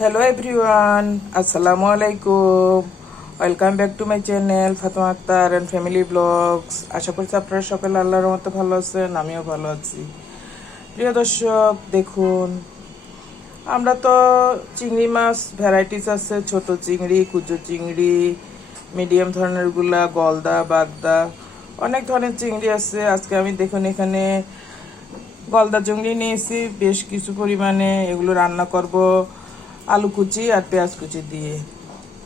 Hello everyone আসসালামু আলাইকুম welcome back to my channel Fatema Akter and family vlogs আশা করছি আপনারা সকলে আল্লাহর মতো ভালো আছেন, আমিও ভালো আছি। প্রিয় দর্শক, দেখুন, আমরা তো চিংড়ি মাছ ভ্যারাইটিস আছে, ছোট চিংড়ি, কুচো চিংড়ি মিডিয়াম ধরনেরগুলা, গলদা, বাগদা, অনেক ধরনের চিংড়ি আছে। আজকে আমি দেখুন এখানে গলদা চিংড়ি নিয়েছি, বেশ কিছু পরিমাণে এগুলো রান্না করব। আলু কুচি আর পেঁয়াজ কুচি দিয়ে।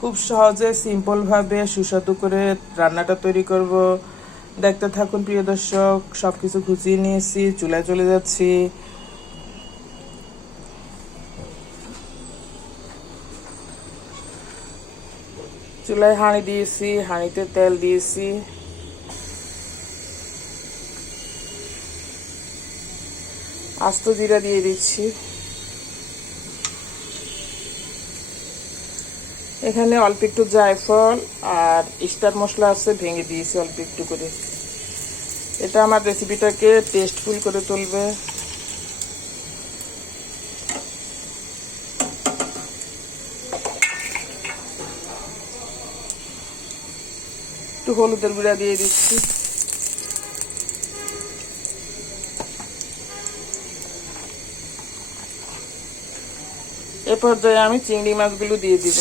খুব সহজে সিম্পল ভাবে, সুস্বাদু করে রান্নাটা তৈরি করব। দেখতে থাকুন প্রিয় দর্শক, সবকিছু গুছিয়ে নিয়েছি, চুলায় চলে যাচ্ছি। চুলায় হাঁড়ি দিয়েছি, হাঁড়িতে তেল দিয়েছি। আস্ত জিরা দিয়ে দিচ্ছি। এখানে অল্প একটু জায়ফল আর স্টার মশলা আছে, ভেঙে দিয়েছি অল্প একটু করে। এটা আমার রেসিপিটাকে টেস্টফুল করে তুলবে। একটু হলুদের গুঁড়া দিয়ে দিচ্ছি। এ পর্যায়ে আমি চিংড়ি মাছগুলো দিয়ে দিব।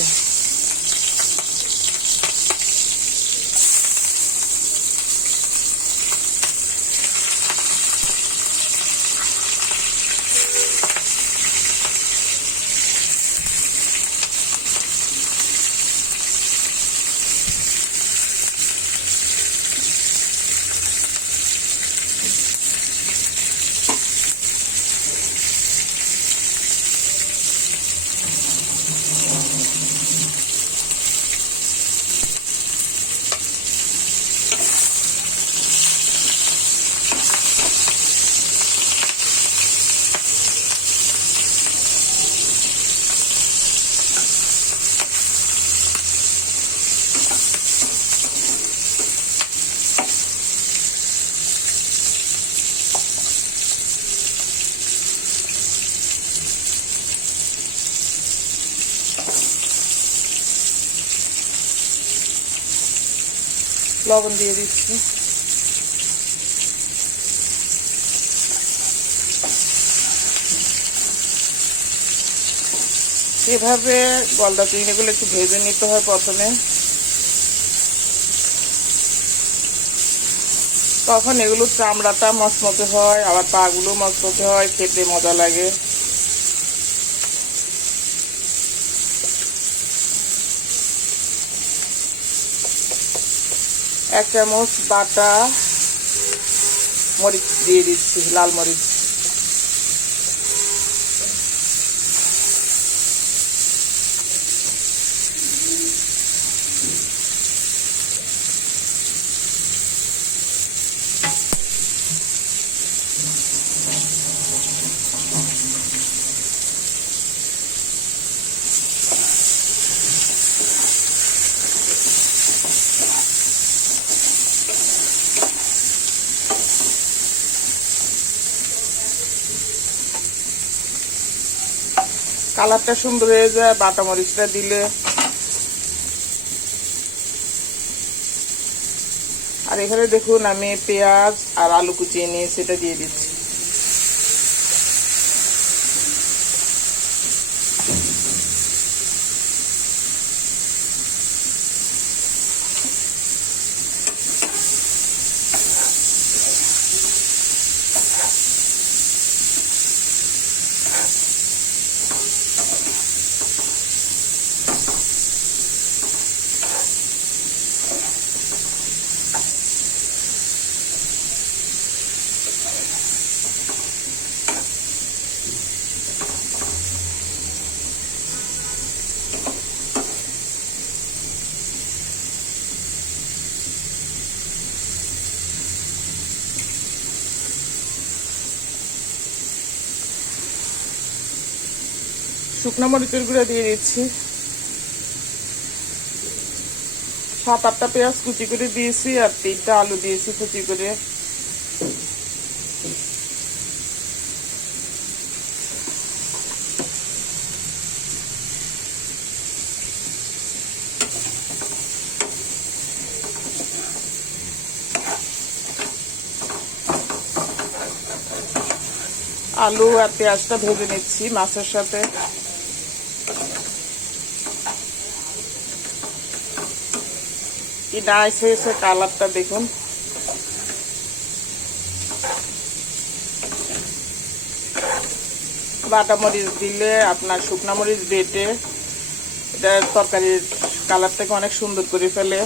লবণ দিয়ে দিচ্ছি। এভাবে গলদা চিংড়িগুলো একটু ভেজে নিতে হয় প্রথমে। তখন এগুলোর চামড়াটা মচমচে হয়, আবার পাগুলো মচমচে হয়, খেতে মজা লাগে। এক চামচ বাটা মরিচ দিয়ে দিচ্ছি লাল মরিচ। কালারটা সুন্দর হয়ে যায় বাটা মরিচটা দিলে। আর এখানে দেখুন, আমি পেঁয়াজ আর আলু কুচিয়ে নিয়ে সেটা দিয়ে দিচ্ছি। শুকনো মরিচের গুঁড়া দিয়ে দিচ্ছি। সাত আটটা পেঁয়াজ কুচি করে দিয়েছি আর তিনটা আলু দিয়েছি কুচি করে। আলু আর পেঁয়াজটা ভেজে নিচ্ছি মাছের সাথে। কি নাইস হয়েছে কালারটা দেখুন। বাটা মরিচ দিলে আপনার শুকনো মরিচ বেটে, এটা তরকারির কালার থেকে অনেক সুন্দর করে ফেলে।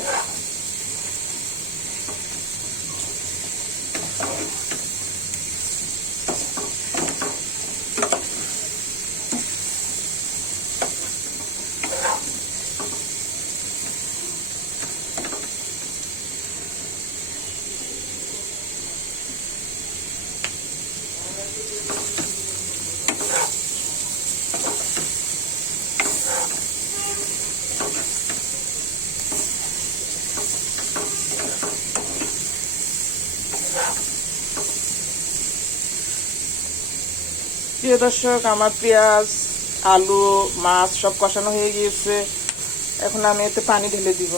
প্রিয় দর্শক, আমার পেঁয়াজ, আলু, মাছ সব কষানো হয়ে গিয়েছে। এখন আমি এতে পানি ঢেলে দিব।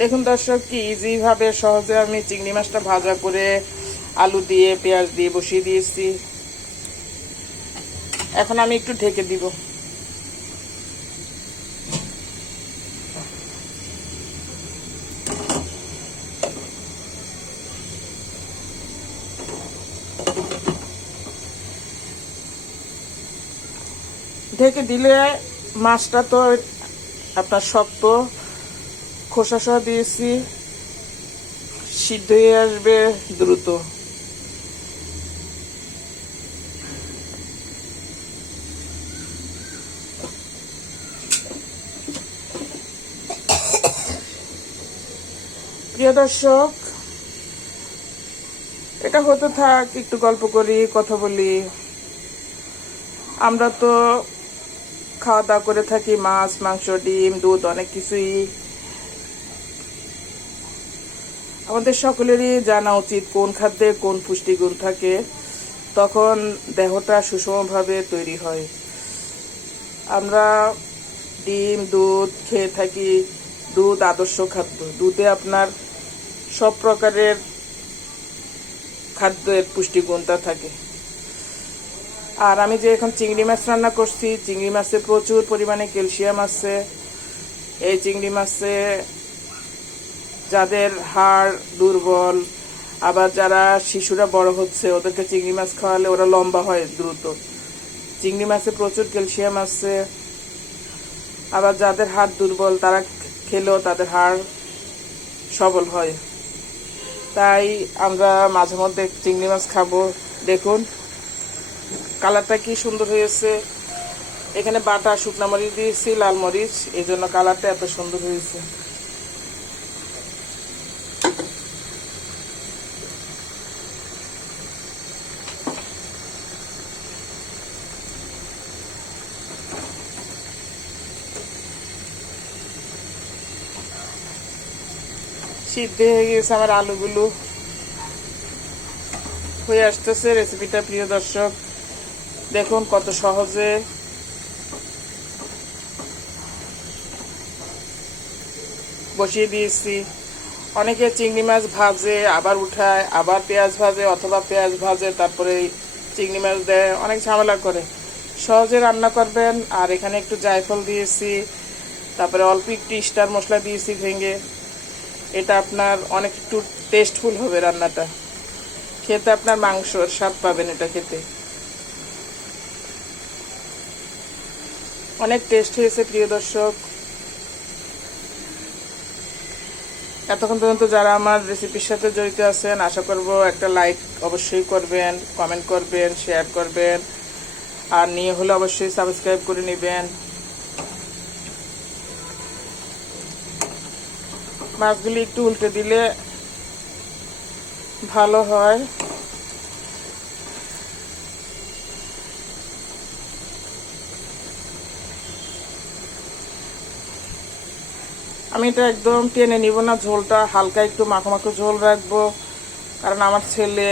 দেখুন দর্শক, কি ইজি ভাবে সহজে আমি চিংড়ি মাছটা ভাজা করে আলু দিয়ে, পেঁয়াজ দিয়ে বসিয়ে দিয়েছি। এখন আমি একটু ঢেকে দিব। ঢেকে দিলে মাছটা তো আপনার শক্ত। খোসা সহ দিয়েছি। সিদ্ধ হয়ে আসবে দ্রুত। প্রিয় দর্শক, এটা হতে থাক, একটু গল্প করি, কথা বলি। আমরা তো খাওয়া দাওয়া করে থাকি, মাছ, মাংস, ডিম, দুধ, অনেক কিছুই। আমাদের সকলেরই জানা উচিত কোন খাদ্যে কোন পুষ্টিগুণ থাকে, তখন দেহটা সুষমভাবে তৈরি হয়। আমরা ডিম, দুধ খেয়ে থাকি, দুধ আদর্শ খাদ্য। দুধে আপনার সব প্রকারের খাদ্যের পুষ্টিগুণটা থাকে। আর আমি যে এখন চিংড়ি মাছ রান্না করছি, চিংড়ি মাছে প্রচুর পরিমাণে ক্যালসিয়াম আছে। এই চিংড়ি মাছে যাদের হাড় দুর্বল, আবার যারা শিশুরা বড় হচ্ছে, ওদেরকে চিংড়ি মাছ খাওয়ালে ওরা লম্বা হয় দ্রুত। চিংড়ি মাছে প্রচুর ক্যালসিয়াম আছে। আবার যাদের হাড় দুর্বল, তারা খেলেও তাদের হাড় সবল হয়। তাই আমরা মাঝে মধ্যে চিংড়ি মাছ খাব। দেখুন, কালারটা কি সুন্দর হয়েছে। এখানে বাটা, শুকনা মরিচ দিয়েছি, লাল মরিচ এই জন্য কালারটা এত সুন্দর হয়েছে। সিদ্ধ হয়ে গেছে আমার আলুগুলো। হয়ে আসতেছে রেসিপিটা প্রিয় দর্শক। দেখুন কত সহজে। বসিয়ে দিয়েছি। অনেকে চিংড়ি মাছ ভাজে, আবার উঠায়, আবার পেঁয়াজ ভাজে অথবা পেঁয়াজ ভাজে, তারপরে চিংড়ি মাছ দেয়। অনেক ঝামেলা করে। সহজে রান্না করবেন। আর এখানে একটু জায়ফল দিয়েছি, তারপরে অল্প একটু স্টার মশলা দিয়েছি ভেঙে। এটা আপনার অনেক একটু টেস্টফুল হবে রান্নাটা। খেতে আপনার মাংসর স্বাদ পাবেন এটা খেতে। অনেক টেস্ট হয়েছে, প্রিয় দর্শক। এতক্ষণ পর্যন্ত যারা আমার রেসিপির সাথে জড়িত আছেন, আশা করব একটা লাইক অবশ্যই করবেন কমেন্ট করবেন শেয়ার করবেন। আর নিয়ে হলে অবশ্যই সাবস্ক্রাইব করে নেবেন। মাছগুলি একটু উল্টে দিলে ভালো হয়। আমি এটা একদম টেনে নিব না, ঝোলটা হালকা একটু মাখো মাখো ঝোল রাখব। কারণ আমার ছেলে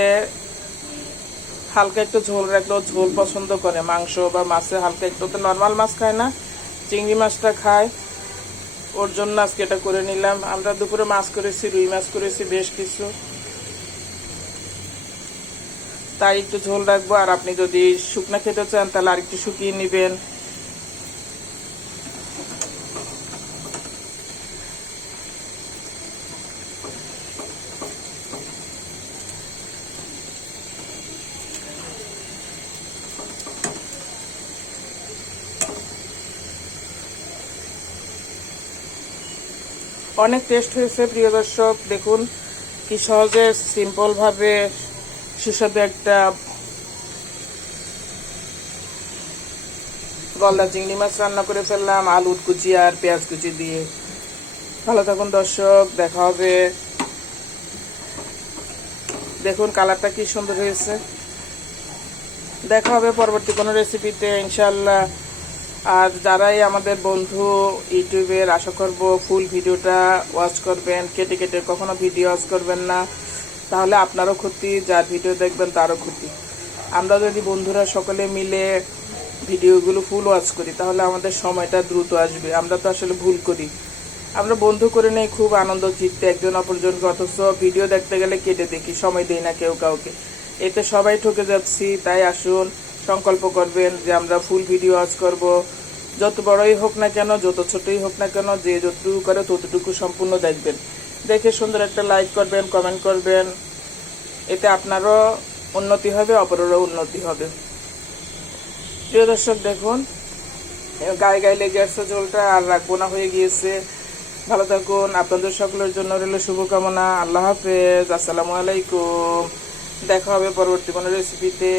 হালকা একটু ঝোল রাখলেও ঝোল পছন্দ করে, মাংস বা মাছে হালকা একটু তো নর্মাল মাছ খায় না, চিংড়ি মাছটা খায়। ওর জন্য আজকে এটা করে নিলাম। আমরা দুপুরে মাছ করেছি, রুই মাছ করেছি, বেশ কিছু। তাই একটু ঝোল রাখব। আর আপনি যদি শুকনা খেতে চান, তাহলে আর একটু শুকিয়ে নেবেন। অনেক টেস্ট হয়েছে, প্রিয় দর্শক। দেখুন, কি সহজে সিম্পল ভাবে সুস্বাদু একটা গলদা চিংড়ি মাছ রান্না করে ফেললাম আলু কুচি আর পেঁয়াজ কুচি দিয়ে। ভালো থাকুন দর্শক, দেখা হবে। দেখুন, কালারটা কি সুন্দর হয়েছে। দেখা হবে পরবর্তী কোনো রেসিপিতে ইনশাল্লাহ আর যারাই আমাদের বন্ধু ইউটিউবের আশা করব ফুল ভিডিওটা ওয়াচ করবেন, কেটে কেটে কখনো ভিডিও ওয়াচ করবেন না, তাহলে আপনারও ক্ষতি, যার ভিডিও দেখবেন তারও ক্ষতি। আমরা যদি বন্ধুরা সকলে মিলে ভিডিওগুলো ফুল ওয়াচ করি, তাহলে আমাদের সময়টা দ্রুত আসবে। আমরা তো আসলে ভুল করি। আমরা বন্ধু করে নেই, খুব আনন্দ চিত্তে একজন অপরজনকে অথচ ভিডিও দেখতে গেলে কেটে দেখি, সময় দেই না কেউ কাউকে। এতে সবাই ঠকে যাচ্ছি, তাই আসুন। সংকল্প করবেন যে আমরা ফুল ভিডিও ওয়াচ করব। যত বড়ই হোক না কেন, যত ছোটই হোক না কেন, যে যতটুকু করে ততটুকু সম্পূর্ণ দেখবেন। দেখে সুন্দর একটা লাইক করবেন কমেন্ট করবেন। এতে আপনারও উন্নতি হবে, অপরেরও উন্নতি হবে। প্রিয় দর্শক, দেখুন, গায়ে গায়ে লেগে আসছে জলটা, আর রাখব না হয়ে গিয়েছে। ভালো থাকুন, আপনাদের সকলের জন্য রইল শুভকামনা। আল্লাহ হাফেজ, আসসালামু আলাইকুম। দেখা হবে পরবর্তী কোনো রেসিপিতে